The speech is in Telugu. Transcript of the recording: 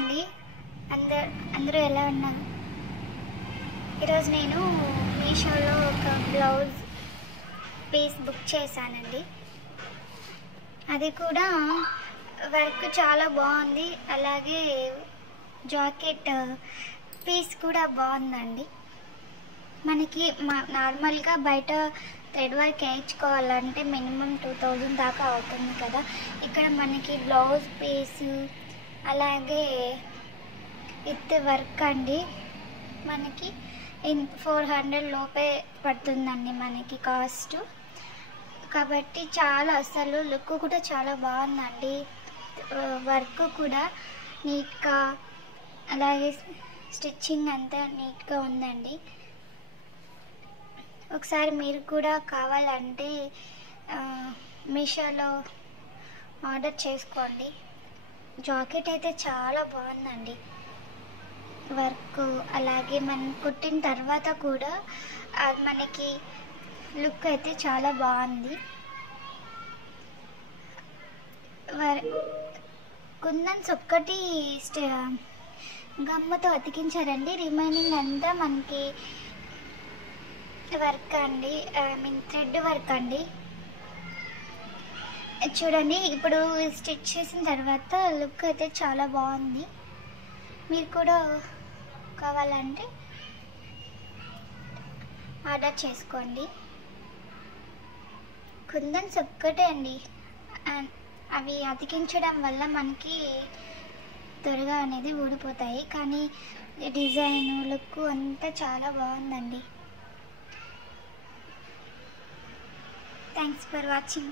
అండి. అందరూ ఎలా ఉన్నారు? ఈరోజు నేను మీషోలో ఒక బ్లౌజ్ పీస్ బుక్ చేశానండి. అది కూడా వర్క్ చాలా బాగుంది. అలాగే జాకెట్ పీస్ కూడా బాగుందండి. మనకి నార్మల్గా బయట థ్రెడ్ వర్క్ వేయించుకోవాలంటే మినిమం 2000 దాకా అవుతుంది కదా. ఇక్కడ మనకి బ్లౌజ్ పీసు అలాగే విత్ వర్క్ అండి మనకి 400 లోపే పడుతుందండి మనకి కాస్ట్. కాబట్టి చాలా అసలు లుక్ కూడా చాలా బాగుందండి. వర్క్ కూడా నీట్గా అలాగే స్టిచ్చింగ్ అంతా నీట్గా ఉందండి. ఒకసారి మీరు కూడా కావాలంటే మీషోలో ఆర్డర్ చేసుకోండి. జాకెట్ అయితే చాలా బాగుందండి. వర్క్ అలాగే మనం కుట్టిన తర్వాత కూడా మనకి లుక్ అయితే చాలా బాగుంది. కుందన్స్ ఒక్కటి గమ్మతో అతికించారండి. రిమైనింగ్ అంతా మనకి వర్క్ అండి, థ్రెడ్ వర్క్ అండి. చూడండి, ఇప్పుడు స్టిచ్ చేసిన తర్వాత లుక్ అయితే చాలా బాగుంది. మీరు కూడా కావాలంటే ఆర్డర్ చేసుకోండి. కుందన్స్ ఒక్కటే అండి, అవి అతికించడం వల్ల మనకి త్వరగా అనేది ఊడిపోతాయి. కానీ డిజైన్ లుక్ అంతా చాలా బాగుందండి. Thanks for watching.